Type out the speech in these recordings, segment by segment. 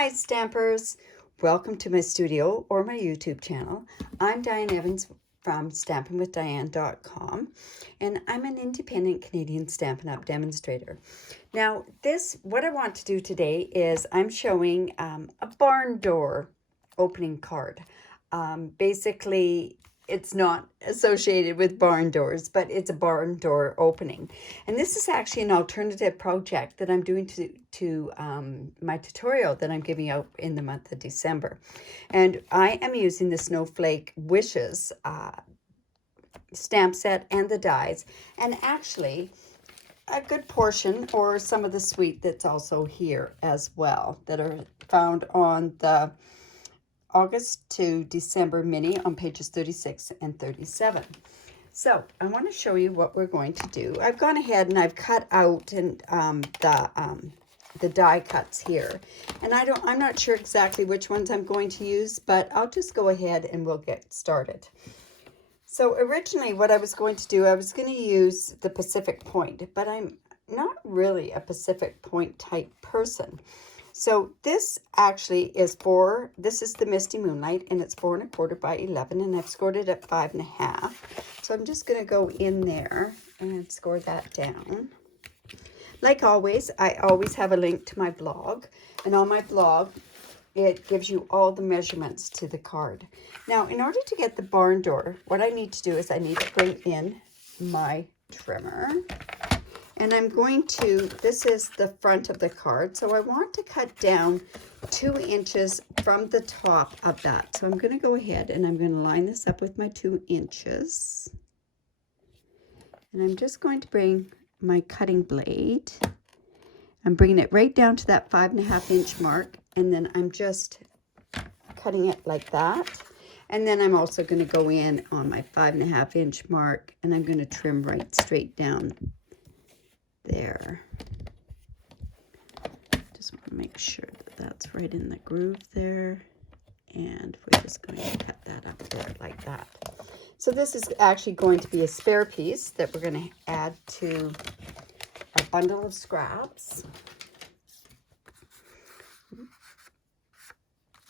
Hi Stampers! Welcome to my studio or my YouTube channel. I'm Diane Evans from stampinwithdiane.com and I'm an independent Canadian Stampin' Up demonstrator. Now what I want to do today is I'm showing a barn door opening card. Basically, it's not associated with barn doors, but it's a barn door opening. And this is actually an alternative project that I'm doing to my tutorial that I'm giving out in the month of December. And I am using the Snowflake Wishes stamp set and the dies. And actually, a good portion or some of the suite that's also here as well that are found on the August to December mini on pages 36 and 37. So I want to show you what we're going to do. I've gone ahead and I've cut out and the die cuts here, and I'm not sure exactly which ones I'm going to use, but I'll just go ahead and we'll get started. So originally what I was going to do, I was going to use the Pacific Point, but I'm not really a Pacific Point type person. So this actually is this is the Misty Moonlight, and it's 4 1/4 by 11, and I've scored it at 5 1/2. So I'm just going to go in there and score that down. Like always, I always have a link to my blog, and on my blog, it gives you all the measurements to the card. Now, in order to get the barn door, what I need to do is I need to bring in my trimmer. And I'm going to, this is the front of the card, so I want to cut down 2 inches from the top of that. So I'm going to go ahead and I'm going to line this up with my 2 inches. And I'm just going to bring my cutting blade. I'm bringing it right down to that 5 1/2 inch mark, and then I'm just cutting it like that. And then I'm also going to go in on my 5 1/2 inch mark, and I'm going to trim right straight down there. Just want to make sure that that's right in the groove there, and we're just going to cut that up there like that. So this is actually going to be a spare piece that we're going to add to a bundle of scraps.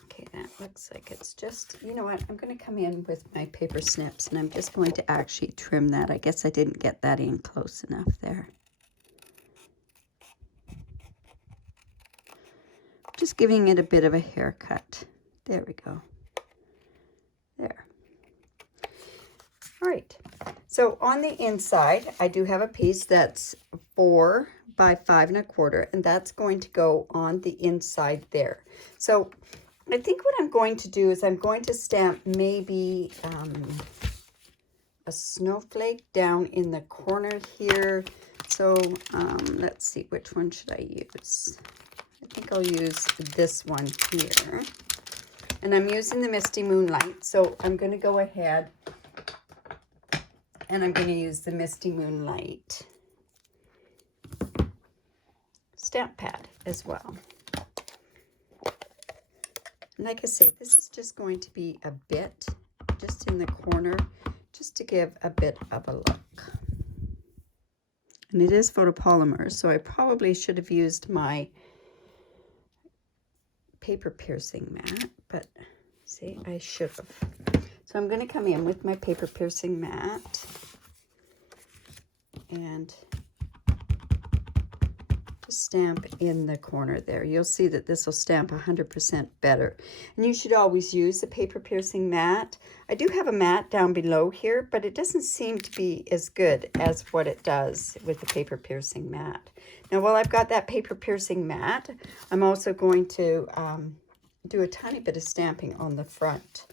Okay, that looks like it's just, you know what, I'm going to come in with my paper snips, and I'm just going to actually trim that. I guess I didn't get that in close enough there. Just giving it a bit of a haircut. There we go. There. All right. So on the inside, I do have a piece that's 4 by 5 1/4, and that's going to go on the inside there. So I think what I'm going to do is I'm going to stamp maybe a snowflake down in the corner here. So let's see, which one should I use? I think I'll use this one here. And I'm using the Misty Moonlight, so I'm going to go ahead and I'm going to use the Misty Moonlight stamp pad as well. And like I say, this is just going to be a bit just in the corner, just to give a bit of a look. And it is photopolymer, so I probably should have used my paper piercing mat, but see, I should have. So I'm going to come in with my paper piercing mat and just stamp in the corner there. You'll see that this will stamp 100% better. And you should always use the paper piercing mat. I do have a mat down below here, but it doesn't seem to be as good as what it does with the paper piercing mat. Now, while I've got that paper piercing mat, I'm also going to do a tiny bit of stamping on the front.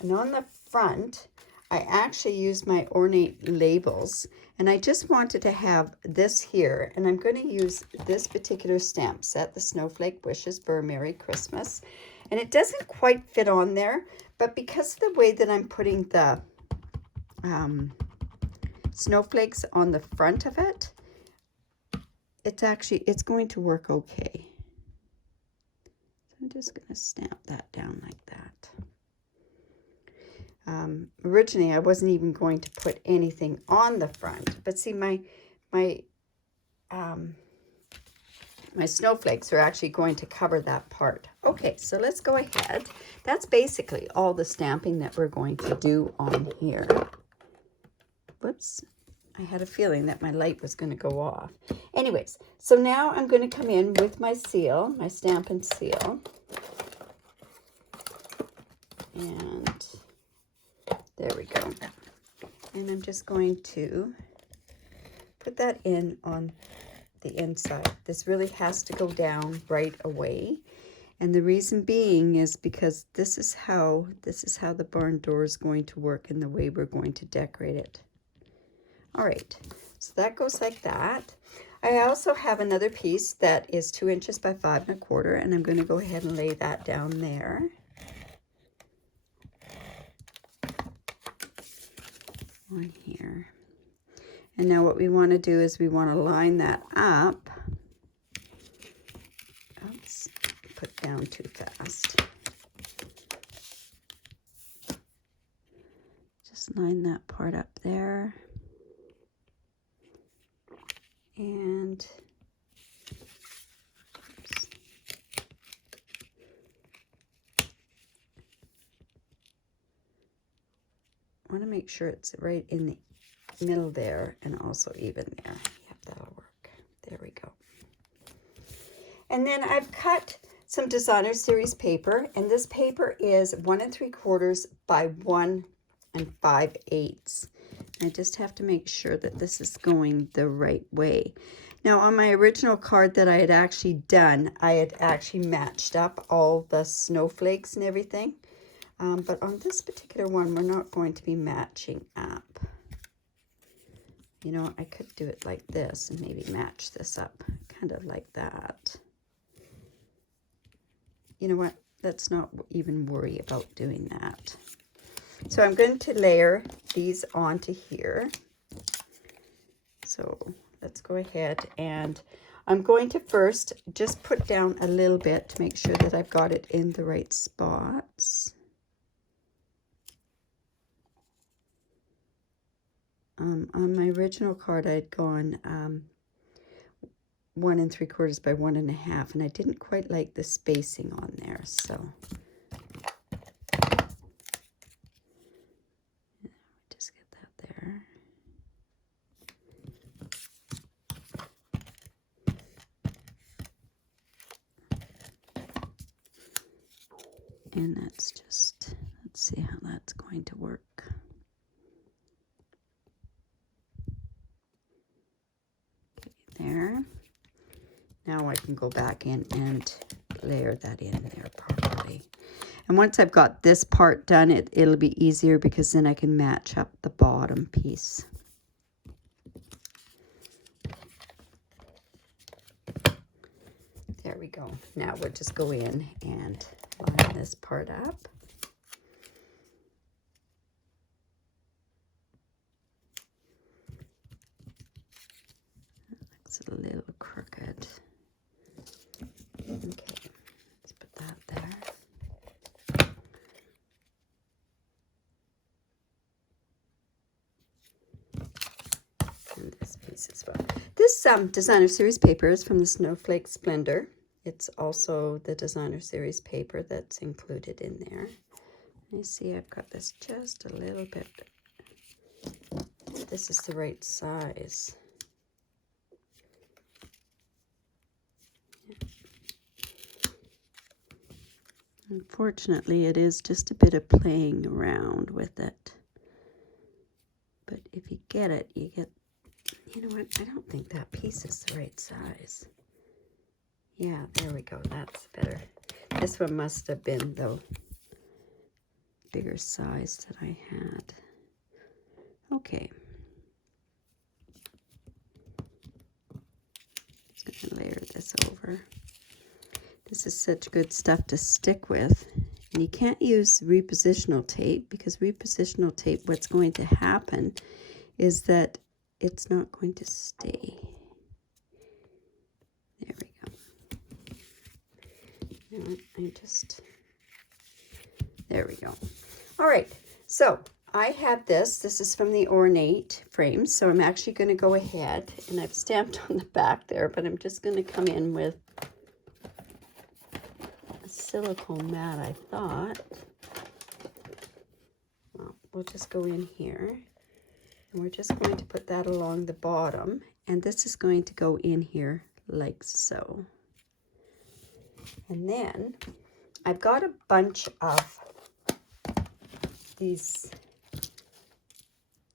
And on the front, I actually use my ornate labels, and I just wanted to have this here, and I'm going to use this particular stamp set, the Snowflake Wishes for a Merry Christmas. And it doesn't quite fit on there, but because of the way that I'm putting the snowflakes on the front of it, it's going to work okay. So I'm just going to stamp that down like that. Originally, I wasn't even going to put anything on the front, but see, my my snowflakes are actually going to cover that part. Okay, so let's go ahead. That's basically all the stamping that we're going to do on here. Whoops, I had a feeling that my light was going to go off. Anyways, so now I'm going to come in with my seal, my Stampin' Seal. And there we go. And I'm just going to put that in on the inside. This really has to go down right away. And the reason being is because this is how the barn door is going to work and the way we're going to decorate it. All right, so that goes like that. I also have another piece that is 2 inches by 5 1/4, and I'm going to go ahead and lay that down there. On here. And now what we want to do is we want to line that up. Oops, put down too fast. Just line that part up there. And oops. I want to make sure it's right in the middle there and also even there. Yep, that'll work. There we go. And then I've cut some designer series paper, and this paper is 1 3/4 by 1 5/8. I just have to make sure that this is going the right way. Now on my original card that I had actually done, I had actually matched up all the snowflakes and everything. But on this particular one, we're not going to be matching up. You know, I could do it like this and maybe match this up, kind of like that. You know what? Let's not even worry about doing that. So I'm going to layer these onto here. So let's go ahead, and I'm going to first just put down a little bit to make sure that I've got it in the right spots. On my original card, I'd gone 1 3/4 by 1 1/2, and I didn't quite like the spacing on there, so just get that there. And that's just, let's see how that's going to work. There. Now I can go back in and layer that in there properly. And once I've got this part done, it'll be easier because then I can match up the bottom piece. There we go. Now we'll just go in and line this part up. A little crooked. Okay, let's put that there. And this piece as well. This designer series paper is from the Snowflake Splendor. It's also the designer series paper that's included in there. You see I've got this just a little bit. This is the right size. Unfortunately, it is just a bit of playing around with it. But if you get it, you get, you know what, I don't think that piece is the right size. Yeah, there we go, that's better. This one must have been the bigger size that I had. Okay. Just gonna layer this over. This is such good stuff to stick with. And you can't use repositional tape, because repositional tape, what's going to happen is that it's not going to stay. There we go. You know, there we go. All right, so I have this. This is from the Ornate frames. So I'm actually going to go ahead, and I've stamped on the back there, but I'm just going to come in with silicone mat, I thought. Well, we'll just go in here. And we're just going to put that along the bottom. And this is going to go in here like so. And then I've got a bunch of these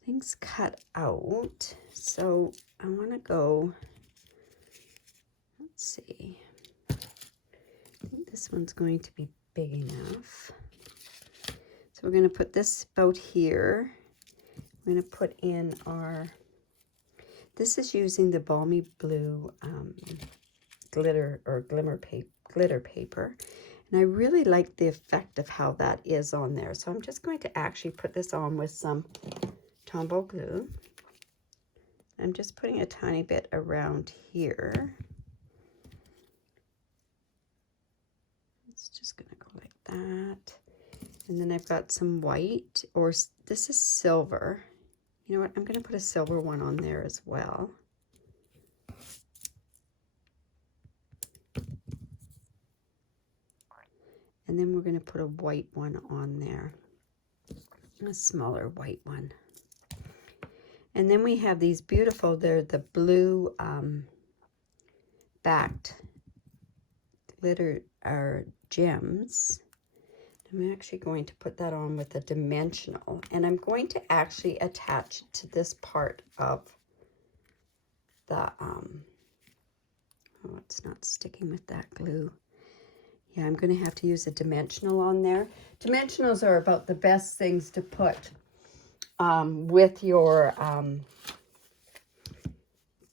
things cut out. So I want to go, let's see. I think this one's going to be big enough. So we're going to put this about here. I'm going to put in our, this is using the Balmy Blue glitter or glitter paper. And I really like the effect of how that is on there. So I'm just going to actually put this on with some Tombow glue. I'm just putting a tiny bit around here. It's just going to go like that. And then I've got some white, or this is silver. You know what? I'm going to put a silver one on there as well. And then we're going to put a white one on there, a smaller white one. And then we have these beautiful, they're the blue backed glitter or gems. I'm actually going to put that on with a dimensional, and I'm going to actually attach it to this part of the, oh, it's not sticking with that glue. Yeah, I'm going to have to use a dimensional on there. Dimensionals are about the best things to put with your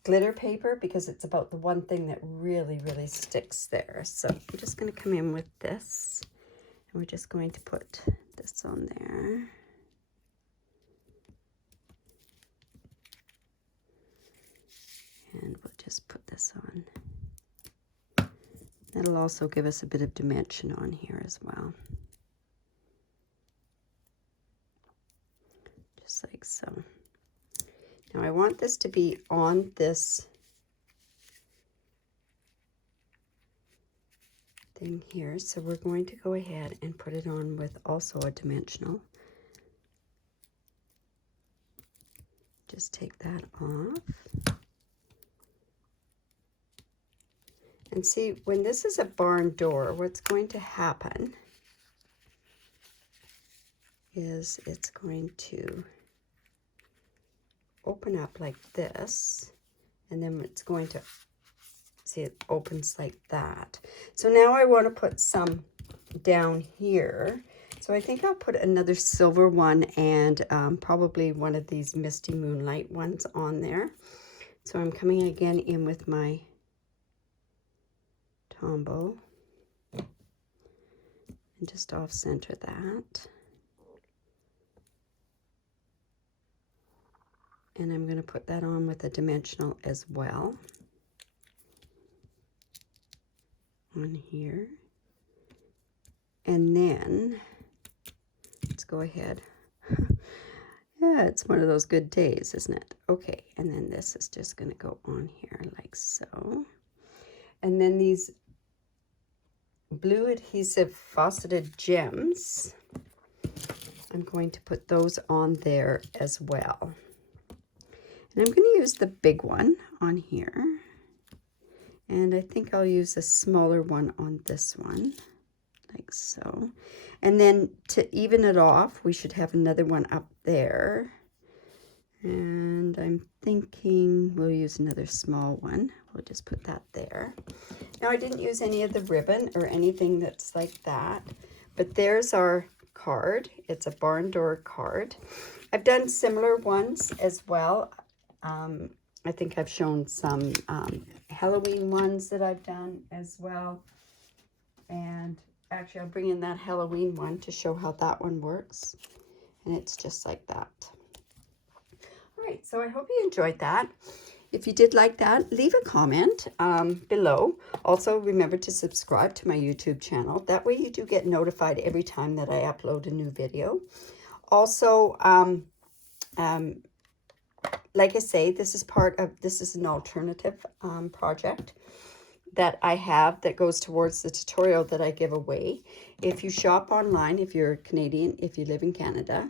glitter paper, because it's about the one thing that really, really sticks there. So I'm just going to come in with this, and we're just going to put this on there. And we'll just put this on. That'll also give us a bit of dimension on here as well. Just like so. Now I want this to be on this thing here, so we're going to go ahead and put it on with also a dimensional. Just take that off. And see, when this is a barn door, what's going to happen is it's going to open up like this, and then it's going to, see, it opens like that. So now I want to put some down here. So I think I'll put another silver one and probably one of these Misty Moonlight ones on there. So I'm coming again in with my Tombow and just off center that. And I'm going to put that on with a dimensional as well on here. And then let's go ahead. Yeah, it's one of those good days, isn't it? Okay, and then this is just going to go on here like so. And then these blue adhesive faceted gems, I'm going to put those on there as well. And I'm going to use the big one on here. And I think I'll use a smaller one on this one, like so. And then to even it off, we should have another one up there. And I'm thinking we'll use another small one. We'll just put that there. Now, I didn't use any of the ribbon or anything that's like that, but there's our card. It's a barn door card. I've done similar ones as well. I think I've shown some Halloween ones that I've done as well. And actually, I'll bring in that Halloween one to show how that one works. And it's just like that. All right, so I hope you enjoyed that. If you did like that, leave a comment below. Also, remember to subscribe to my YouTube channel. That way you do get notified every time that I upload a new video. Also, like I say, this is an alternative project that I have that goes towards the tutorial that I give away. If you shop online, if you're Canadian, if you live in Canada,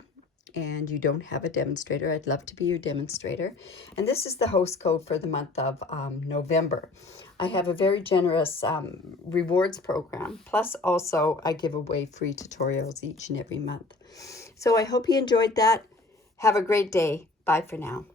and you don't have a demonstrator, I'd love to be your demonstrator. And this is the host code for the month of November. I have a very generous rewards program. Plus also I give away free tutorials each and every month. So I hope you enjoyed that. Have a great day. Bye for now.